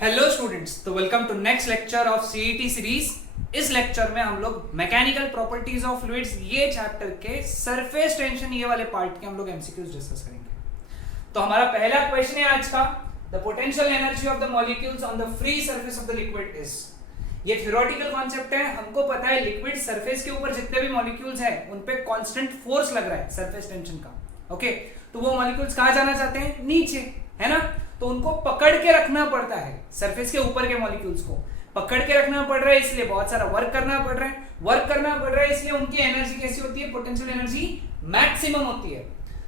Hello students, तो welcome to next lecture of CET series. इस lecture में हम लोग मैकेनिकल प्रॉपर्टीज ऑफ फ्लूइड्स ये चैप्टर के सरफेस टेंशन ये वाले पार्ट के हम लोग एमसीक्यूज डिस्कस करेंगे। तो हमारा पहला क्वेश्चन है आज का, the potential energy of the molecules on the free surface of the liquid is. ये थ्योरेटिकल कॉन्सेप्ट है, हमको पता है लिक्विड सरफेस के ऊपर जितने भी मॉलिक्यूल्स हैं उन पे कांस्टेंट फोर्स लग रहा है सरफेस टेंशन का। ओके, तो वो मॉलिक्यूल्स कहां जाना चाहते हैं? नीचे, है ना। तो उनको पकड़ के रखना पड़ता है, सरफेस के ऊपर के मॉलिक्यूल्स को पकड़ के रखना पड़ रहा है, इसलिए बहुत सारा वर्क करना पड़ रहा है, इसलिए उनकी एनर्जी कैसी होती है? पोटेंशियल एनर्जी मैक्सिमम होती है।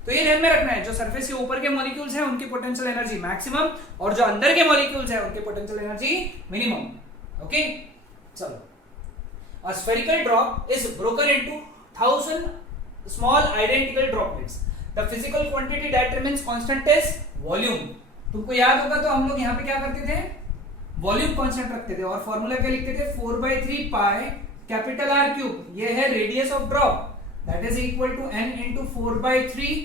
तो ये ध्यान में रखना है, जो सरफेस के ऊपर के मॉलिक्यूल्स हैं उनकी पोटेंशियल एनर्जी मैक्सिमम, और जो अंदर के मॉलिक्यूल्स हैं उनकी पोटेंशियल एनर्जी मिनिमम। ओके, चलो। A spherical drop is broken into 1000 small identical droplets. The physical quantity that remains constant is volume. तुमको याद होगा तो हम लोग यहाँ पे क्या करते थे? वॉल्यूम कांस्टेंट रखते थे और फॉर्मूला क्या लिखते थे? 4/3 पाई कैपिटल आर क्यूब, ये है radius of drop, that is equal to n into 4/3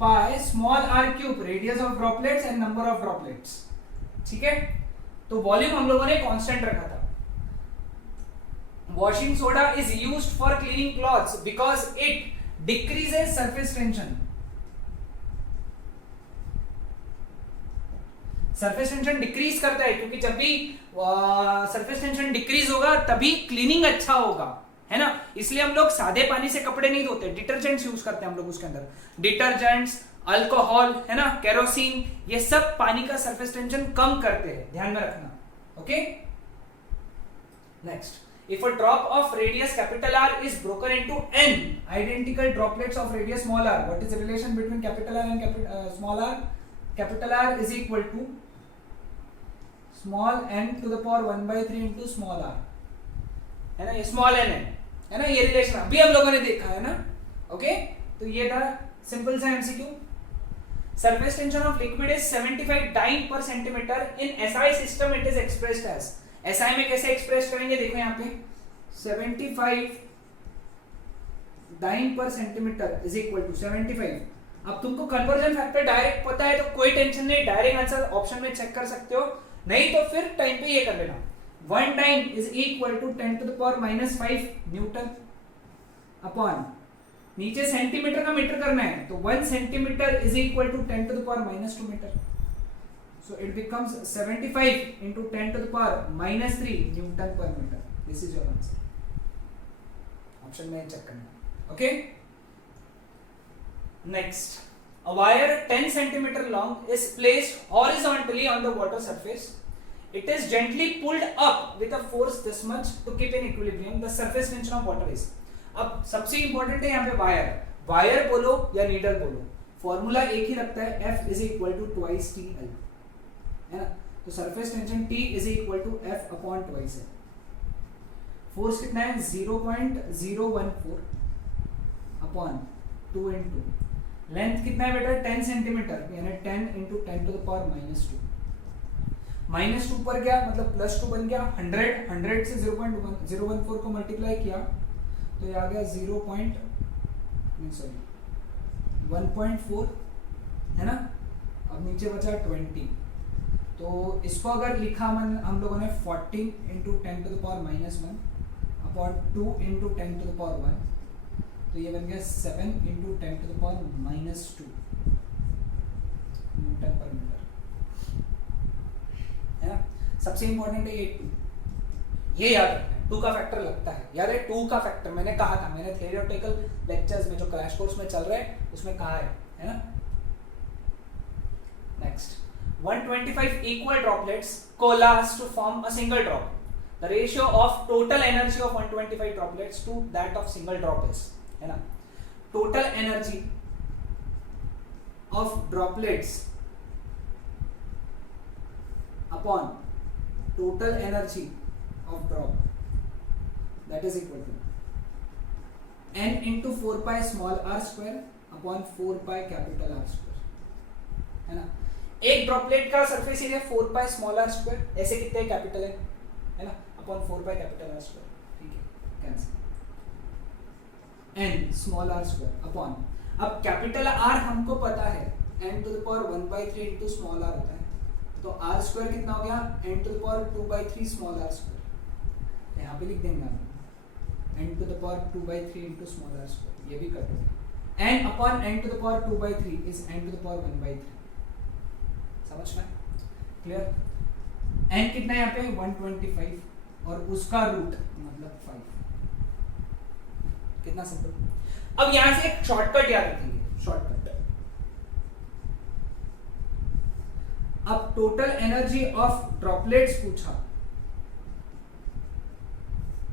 pi small R cube, radius of droplets and number of droplets. ठीक है, तो वॉल्यूम हम लोगों ने कांस्टेंट रखा था। Washing soda is used for cleaning clothes because it decreases surface tension. Surface tension decrease करता है, क्योंकि जब भी सरफेस टेंशन डिक्रीज होगा तभी क्लीनिंग अच्छा होगा, है ना। इसलिए हम लोग सादे पानी से कपड़े नहीं धोते, डिटर्जेंट्स यूज करते हैं हम लोग उसके अंदर। डिटर्जेंट्स, अल्कोहल, है ना, केरोसिन, ये सब पानी का सरफेस टेंशन कम करते हैं, ध्यान में रखना। Okay, next, if a drop of radius capital R is broken into n identical droplets of radius small r, what is the relation between capital R and small r? Capital R is equal to small n to the power 1/3 into small r, है ना, ये small n है ना, ये relation अभी हम लोगों ने देखा है ना। ओके, तो ये था सिंपल सा MCQ. Surface tension of liquid is 75 dyne per centimetre, in SI system it is expressed as. SI में कैसे एक्सप्रेस करेंगे? देखो यहाँ पे 75 dyne per centimetre is equal to 75। अब तुमको कन्वर्जन फैक्टर डायरेक्ट पता है तो कोई टेंशन नहीं, डायरेक्ट आंसर ऑप्शन में चेक कर सकते हो, नहीं तो फिर टाइम पे ये कर लेना। 1 dyne is equal to 10 to the power -5 newton upon, नीचे सेंटीमीटर का मीटर करना है तो 1 centimetre is equal to 10 to the power -2 metre. So it becomes 75 into 10 to the power -3 Newton per meter. This is your answer. Option में check करना. Okay. Next, a wire 10 centimeter long is placed horizontally on the water surface. It is gently pulled up with a force this much to keep in equilibrium. The surface tension of water is. अब सबसे important है यहाँ पे wire, wire बोलो या needle बोलो, formula एक ही लगता है, F is equal to twice TL, है ना। तो surface tension T is equal to F upon twice है। फोर्स कितना है? 0.014 अपॉन 2 इंटू लेंथ कितना है बेटा? 10 सेंटीमीटर, यानी 10 इंटू 10 टू द पावर -2। -2 पर गया मतलब +2 बन गया। 100 से 0.014 को मल्टीप्लाई किया तो ये आ गया 1.4, है ना। अब नीचे बचा 20, तो इसको अगर लिखा हम लोगों ने 14 into 10 to the power -1 upon 2 into 10 to the power 1, तो ये बन गया 7 into 10 to the power -2 newton पर मीटर, है ना। सबसे इंपॉर्टेंट है ये 2, ये याद रखना है, 2 का फैक्टर लगता है, याद है 2 का फैक्टर मैंने कहा था, मैंने थियोरेटिकल लेक्चर्स में जो क्रैश कोर्स में चल रहे हैं उसमें कहा है ना। Next, 125 equal droplets coalesce to form a single drop. The ratio of total energy of 125 droplets to that of single drop is, है ना, total energy of droplets upon total energy of drop, that is equal to n into 4 pi small r square upon 4 pi capital R square, है ना। एक droplet का surface area 4 pi small R square, ऐसे कितने capital है ना, upon 4 pi capital R square, ठीक है, cancel, n small R square upon, अब कैपिटल आर हमको पता है n to the power 1/3 into small r होता है, तो आर स्क्वायर कितना हो गया, n to the power 2/3 small R square, यहाँ पे लिख देंगे हम n to the power 2/3 into small R square, ये भी कट हो गया। n upon n to the power 2/3 is n to the power 1/3, समझ में, क्लियर। n कितना है यहाँ पे 125 और उसका रूट मतलब 5, कितना सिंपल। अब यहां से एक शॉर्टकट याद रखेंगे, शॉर्टकट। अब टोटल एनर्जी ऑफ ड्रॉपलेट्स पूछा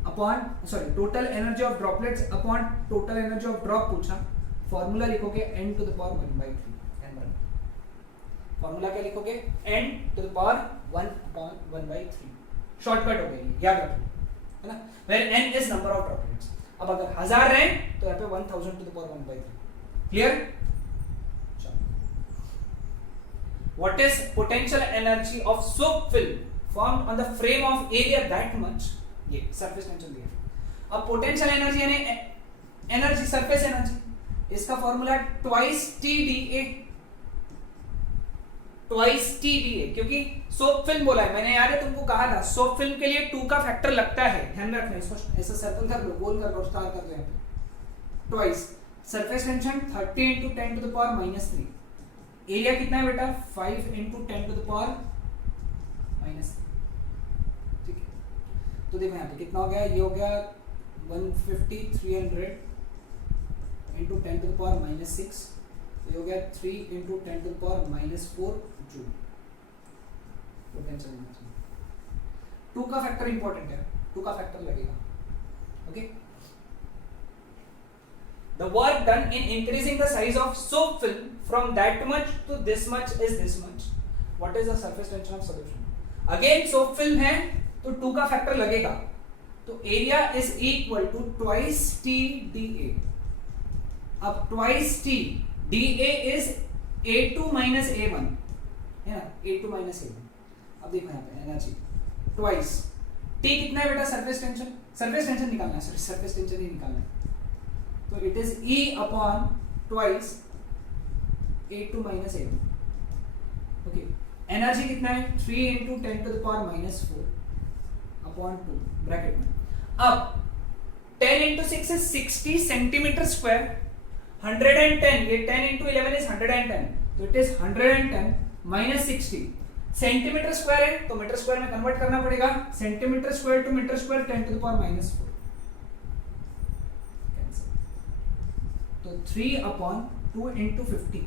upon, sorry total energy of droplets upon total energy of drop पूछा, फॉर्मूला लिखोगे n to the power 1/3, formula क्या लिखोगे, n to the power 1/3, shortcut हो गई, याद रखो, है ना, where n is number of droplets. अब अगर 1000 रहे तो यहाँ पे 1000 to the power 1/3, clear. What is potential energy of soap film formed on the frame of area that much, ये सरफेस टेंशन दिया। अब पोटेंशियल एनर्जी यानी एनर्जी, सरफेस एनर्जी, इसका formula twice TdA, twice TdA, क्योंकि soap film बोला है मैंने, यार तुमको कहा था सोप फिल्म के लिए 2 का फैक्टर लगता है, ध्यान रखना, इसको ऐसा सर्कल कर लो, गोल कर लो, स्टार कर लो यहाँ पे, twice surface tension 30 × 10 to the power -3, area कितना है बेटा 5 × 10 टू द पावर -3, ठीक है। तो देखो यहाँ पे कितना हो गया, ये हो गया 150 300 × 10 टू द पावर -6, ये हो गया 3 × 10 to the power -4 joule potential energy. 2 का फैक्टर इंपॉर्टेंट है, 2 का फैक्टर लगेगा, okay. The work done in increasing the size of soap film from that much to this much is this much. What is the surface tension of solution? Again soap film है तो 2 का factor लगेगा, तो area is equal to twice TdA। अब twice T, dA is A2 minus A1, है ना, A2 minus A1। अब देखो यहाँ पे एनर्जी twice T कितना है बेटा, सरफेस टेंशन, सरफेस टेंशन निकालना है, सरफेस टेंशन ही निकालना है, तो it is E upon twice A2 minus A1, okay. Energy कितना है 3 × 10 to the power -4 upon 2 bracket में। अब 10 × 6 is 60 सेंटीमीटर स्क्वायर, 110, ये 10 × 11 is 110, तो it is 110 minus 60, centimetre square है तो मीटर स्क्वायर में कन्वर्ट करना पड़ेगा, centimetre square to metre square 10 to the power -4, तो 3 अपॉन 2 × 50,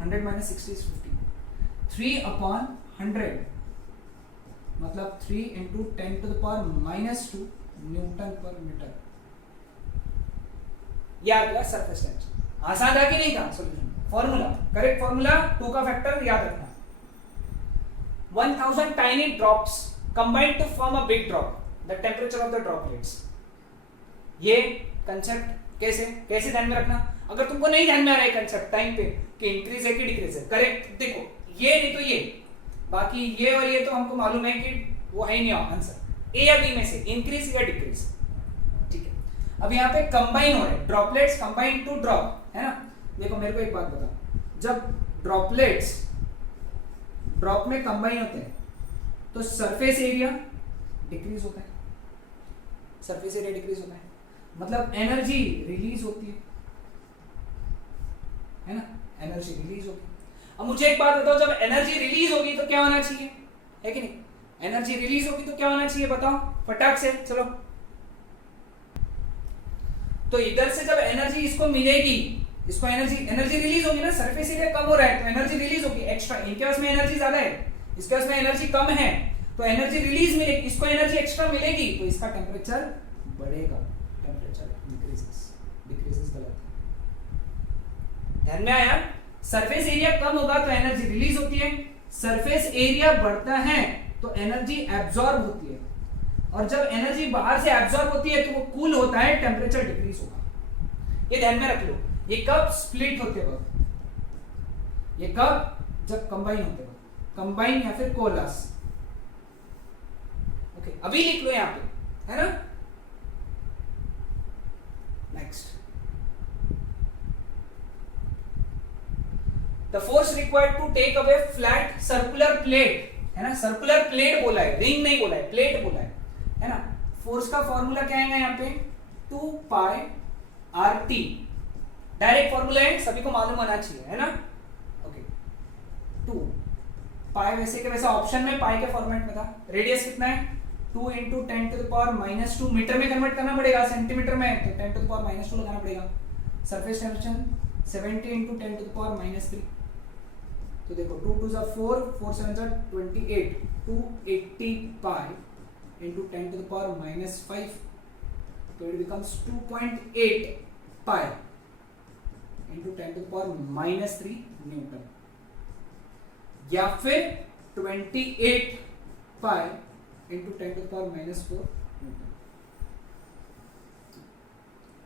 100 minus 60 is 50, 3 अपॉन 100 मतलब 3 × 10 टू द पावर -2 न्यूटन पर मीटर। ये आ गया सरफेस टेंशन। आसान था कि नहीं था सॉल्यूशन? फॉर्मूला, करेक्ट फॉर्मूला, 2 का फैक्टर याद रखना। 1000 tiny drops combined to form a big drop, the temperature of the droplets। ये कंसेप्ट कैसे ध्यान में रखना, अगर तुमको नहीं ध्यान में आ रहा है कंसेप्ट टाइम पे कि इंक्रीज है कि डिक्रीज है, करेक्ट देखो ये नहीं तो ये, बाकी ये और ये तो हमको मालूम है कि वो है नहीं आंसर, ए या बी में से इंक्रीज या डिक्रीज, ठीक है। अब यहाँ पे कंबाइन हो रहे हैं, ड्रॉपलेट्स कंबाइन टू ड्रॉप, है ना। देखो मेरे को एक बात बता, जब ड्रॉपलेट्स ड्रॉप में कंबाइन होते हैं तो सरफेस एरिया डिक्रीज होता है, सरफेस एरिया डिक्रीज होता है, मतलब एनर्जी रिलीज होती है ना, एनर्जी रिलीज होगी। अब मुझे एक बात बताओ, जब एनर्जी रिलीज होगी तो क्या होना चाहिए, है कि नहीं? एनर्जी रिलीज होगी तो क्या होना चाहिए बताओ फटाक से, चलो। तो इधर से जब एनर्जी इसको मिलेगी, इसको एनर्जी रिलीज होगी ना, सरफेस एरिया कम हो रहा है तो एनर्जी रिलीज होगी एक्स्ट्रा, इनके पास में एनर्जी ज्यादा है, इसके पास में एनर्जी कम है, तो एनर्जी रिलीज मिलेगी, इसको एनर्जी एक्स्ट्रा मिलेगी तो इसका टेम्परेचर बढ़ेगा, टेम्परेचर डिक्रीजेस गलत, ध्यान में आया? सरफेस एरिया कम होगा तो एनर्जी रिलीज होती है, सरफेस एरिया बढ़ता है तो एनर्जी एब्जॉर्ब होती है, और जब एनर्जी बाहर से एब्जॉर्ब होती है तो वो कूल होता है, टेम्परेचर डिक्रीज होगा। ये ध्यान में रख लो। ये कब स्प्लिट होते वक्त, ये कब, जब कंबाइन होते वक्त, कंबाइन या फिर कोलास, ओके। अभी लिख लो यहां पे, है ना। Next, the force required to take away flat circular plate, है ना, सर्कुलर प्लेट बोला है, रिंग नहीं बोला है, प्लेट बोला है ना। फोर्स का फॉर्मूला क्या आएगा यहाँ पे 2 पाई आर टी, डायरेक्ट फॉर्मूला है, सभी को मालूम होना चाहिए, है ना। ओके 2 पाई, वैसे के वैसे ऑप्शन में पाई के फॉर्मेट में था। रेडियस कितना है 2 into 10 to the power -2, metre में कन्वर्ट करना पड़ेगा, सेंटीमीटर में है तो 10 टू द पावर -2 लगाना पड़ेगा। Surface tension 70 into 10 to the power -3, तो देखो 2 2 जा 4, 4 7 जा 28, 280 pi into 10 to the power -5, तो it becomes 2.8 pi into 10 to the power -3 newton, या फिर 28 pi into 10 to the power -4 newton.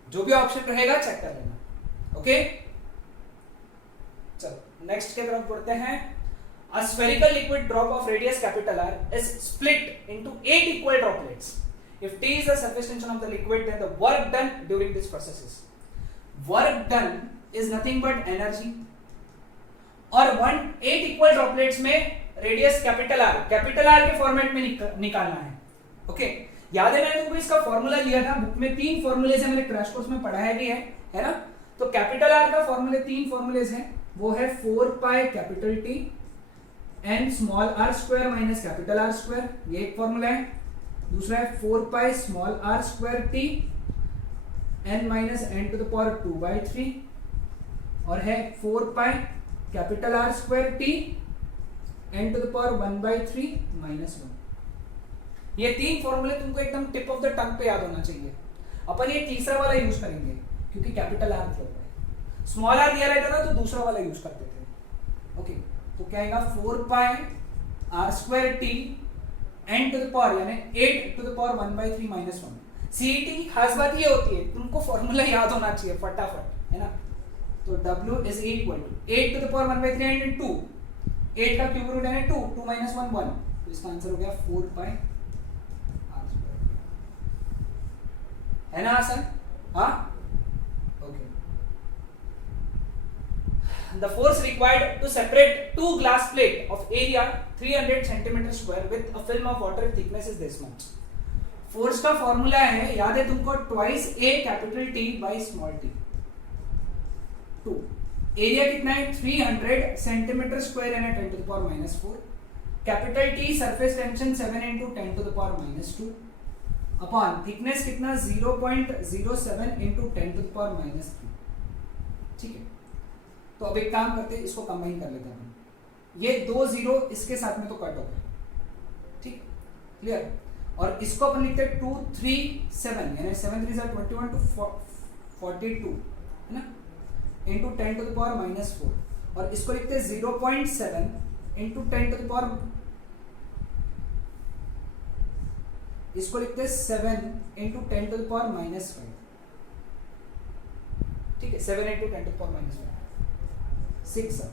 जो भी ऑप्शन रहेगा चेक कर लेना। ओके चलो नेक्स्ट की तरफ बढ़ते हैं। A spherical liquid drop of radius capital R is split into 8 equal droplets. If T is the surface tension of the liquid, then the work done during this process is, work done is nothing but energy, और 8 equal droplets में radius capital R के format में निकालना है। Okay याद है मैंने तुमको इसका फॉर्मूला लिया था, बुक में 3 फॉर्मूलेज है, मेरे क्रैश कोर्स में पढ़ाया भी है ना। तो कैपिटल आर का फॉर्मूले 3 फॉर्मूलेज हैं, वो है 4 pi capital T N small R square minus capital R square, ये एक फॉर्मूला है। दूसरा है 4 pi small R square T N minus N to the power 2/3, और है 4 pi capital R square T N to the power 1/3 -1। ये 3 फॉर्मूले तुमको एकदम टिप ऑफ द टंग पे याद होना चाहिए। अपन ये तीसरा वाला यूज करेंगे क्योंकि कैपिटल आर दिया हुआ है, स्मॉल आर दिया रहता था तो दूसरा वाला यूज करते थे। ओके तो क्या आएगा 4 pi R square T N to the power यानी 8 टू द पावर 1/3 -1। सीईटी खास बात ये होती है तुमको फॉर्मूला याद होना चाहिए फटाफट, है ना। तो W is equal to 8 to the power 1/3 and 2, 8 का क्यूब रूट है 2, 2 - 1 1, तो इसका आंसर हो गया 4 पाई आर स्क्वायर, है ना आसान। हाँ okay. The force required to separate 2 glass plate of area 300 centimeter square with a film of water thickness is this much. Force का फॉर्मूला है, याद है तुमको, twice A capital T by small T. 2 area कितना है 300 centimetre square यानी 10 to the power -4, capital T surface tension 7 into 10 to the power -2 upon thickness कितना 0.07 into 10 to the power -3। ठीक है तो अब एक काम करते हैं, इसको कंबाइन कर लेते हैं। ये 2 0 इसके साथ में तो कट हो गए, ठीक क्लियर। और इसको अपन लिखते हैं 2 3 7 यानी 7 3 21 टू 42, है ना, इंटू 10 टू द पावर -4, और इसको लिखते हैं 0.7 इंटू 10 टू द पावर, इसको लिखते हैं 7 इंटू 10 टू द पावर -5, ठीक है 7 इंटू 10 टू द पावर -5 6,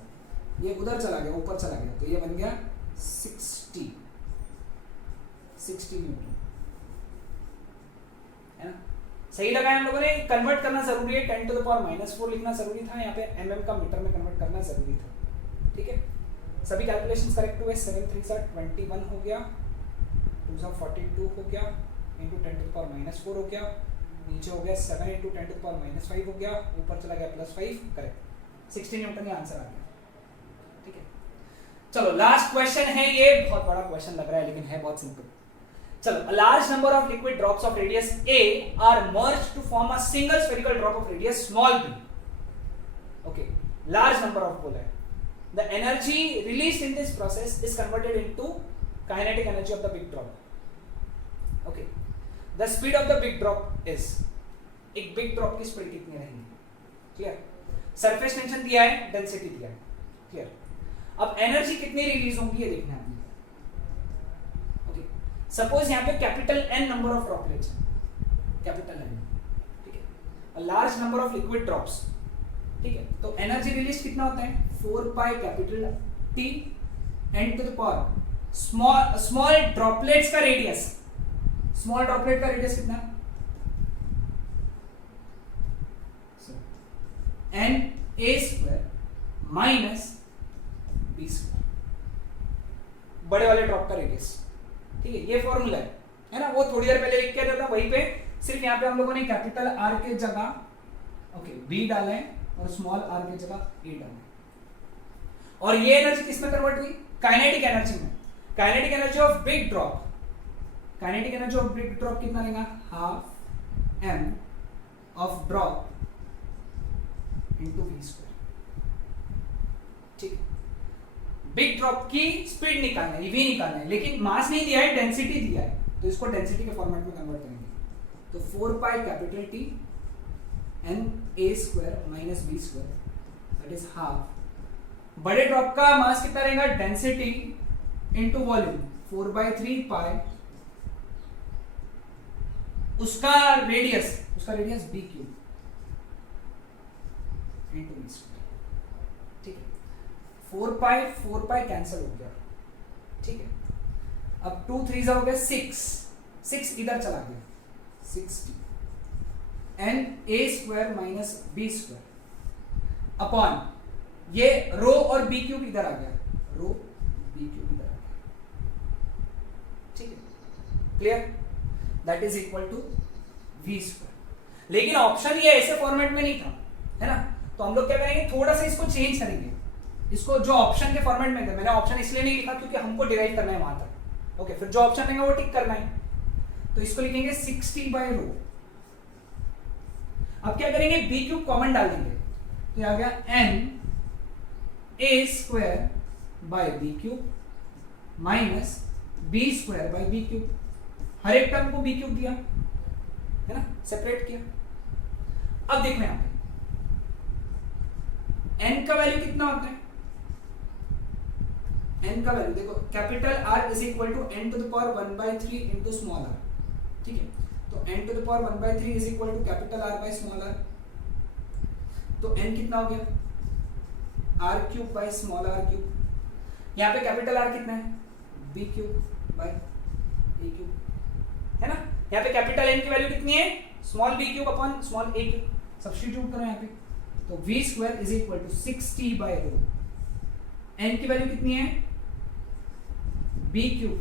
ये उधर चला गया, ऊपर चला गया, तो ये बन गया 60 न्यूटन, है ना। सही लगा हम लोगों ने। कन्वर्ट करना जरूरी है, 10 टू द पावर -4 लिखना जरूरी था, यहाँ पे mm का मीटर में कन्वर्ट करना जरूरी था, ठीक है। सभी कैलकुलेशंस करेक्ट हुए, 7 3 21 हो गया, 2 42 हो गया, इंटू 10 टू द पावर -4 हो गया, नीचे हो गया 7 इंटू 10 टू द पावर -5 हो गया, ऊपर चला गया +5, करेक्ट 60 न्यूटन का आंसर आ गया, ठीक है। चलो लास्ट क्वेश्चन है, ये बहुत बड़ा क्वेश्चन लग रहा है लेकिन है बहुत सिंपल। चलो, a large number of liquid drops of radius a are merged to form a single spherical drop of radius small b. Okay, large number of बोला है। The energy released in this process is converted into kinetic energy of the big drop. Okay, the speed of the big drop is, एक big drop की speed कितनी रहेगी, clear. Surface tension दिया है, density दिया है, क्लियर। अब energy कितनी रिलीज होंगी ये देखना है। सपोज यहाँ पे capital N number of droplets, capital N, ठीक है, a large number of liquid drops, ठीक है, तो एनर्जी रिलीज कितना होता है 4 pi capital T N to the power small droplets का रेडियस, स्मॉल ड्रॉपलेट का रेडियस कितना N A square minus B square, बड़े वाले ड्रॉप का रेडियस। ठीक है, ये फॉर्मूला है ना, वो थोड़ी देर पहले लिख के था वहीं पे, सिर्फ यहाँ पे हम लोगों ने कैपिटल आर के जगह ओके बी डाला है और स्मॉल आर के जगह ए डाला है। और ये एनर्जी किसमें कन्वर्ट हुई? काइनेटिक एनर्जी में। Kinetic energy of big drop, kinetic energy of big drop कितना लेगा? Half m of drop into v square. ठीक है, बिग ड्रॉप की स्पीड निकालना है, वी निकालना है, लेकिन मास नहीं दिया है, डेंसिटी दिया है, तो इसको डेंसिटी के फॉर्मेट में कन्वर्ट करेंगे। तो 4 pi capital T N A square minus B square that is half. बड़े ड्रॉप का मास कितना रहेगा? डेंसिटी इनटू वॉल्यूम 4/3 पाई, उसका radius b cube into b square. ठीक है, 4 पाई कैंसिल हो गया। ठीक है, अब 2 3 हो गया 6 इधर चला गया 60 N A square minus B square upon ये रो और बी क्यूब इधर आ गया, रो बी क्यूब इधर आ गया। ठीक है, clear? That is equal to v square. लेकिन ऑप्शन ये ऐसे फॉर्मेट में नहीं था, है ना, तो हम लोग क्या करेंगे, थोड़ा सा इसको चेंज करेंगे, इसको जो ऑप्शन के फॉर्मेट में था, मैंने ऑप्शन इसलिए नहीं लिखा क्योंकि हमको डिराइव करना है वहां तक। ओके, फिर जो ऑप्शन रहेगा वो टिक करना है, तो इसको लिखेंगे 60 बाय रो। अब क्या करेंगे, बी क्यूब कॉमन डाल देंगे, तो आ गया N A square by B cube minus B square by B cube. हर एक टर्म को बी क्यूब दिया, है ना, सेपरेट किया। अब देखो यहां पे एन का वैल्यू कितना होता है? एन का वैल्यू देखो, capital R is equal to n to the power 1/3 into small r. ठीक है, तो n to the power 1/3 is equal to capital R by small r। तो n कितना हो गया? r cube by small r cube. यहाँ पे capital R कितना है? b cube by a cube, है ना। यहाँ पे कैपिटल N की वैल्यू कितनी है? Small b cube upon small a cube. Substitute करो यहाँ पे, तो v square is equal to 60 by rho. n की वैल्यू कितनी है? b cube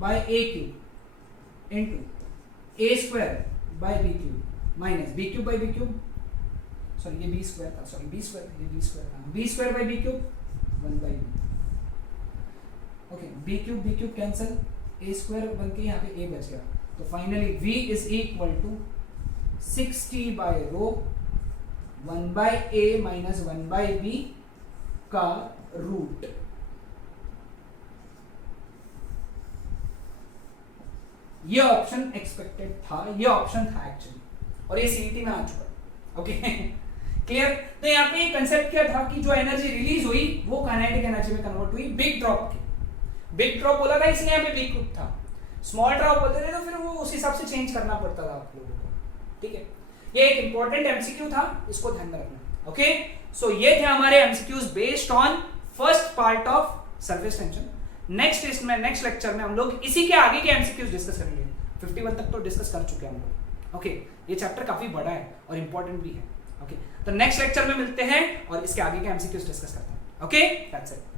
by a cube into a square by B cube minus b cube by B cube, sorry ये b square था, sorry b square, ये b square था, b square by B cube 1/b। Okay, b cube cancel, a square बन के यहाँ पे a बच गया, तो finally v is equal to 60 by rho 1/a माइनस 1/b का रूट। ये ऑप्शन एक्सपेक्टेड था, ये ऑप्शन था एक्चुअली, और ये सीईटी में आ चुका है। Okay, clear? तो यहाँ पे कंसेप्ट क्या था कि जो एनर्जी रिलीज हुई वो काइनेटिक एनर्जी में कन्वर्ट हुई बिग ड्रॉप की। बिग ड्रॉप बोला था इसलिए यहाँ पे बिग ग्रुप था, स्मॉल ड्रॉप बोलते थे तो फिर वो उस हिसाब से चेंज करना पड़ता था आप लोगों को। ठीक है, ये एक इंपॉर्टेंट एमसीक्यू था, इसको ध्यान में रखना। ओके, सो ये थे हमारे MCQs based on first part of surface tension. Next lecture में हम लोग इसी के आगे के एमसीक्यूज डिस्कस करेंगे। 51 तक तो डिस्कस कर चुके हैं हम लोग। ओके, ये चैप्टर काफी बड़ा है और इंपॉर्टेंट भी है। ओके, तो नेक्स्ट लेक्चर में मिलते हैं और इसके आगे के एमसीक्यूज डिस्कस करते हैं। Okay, that's it.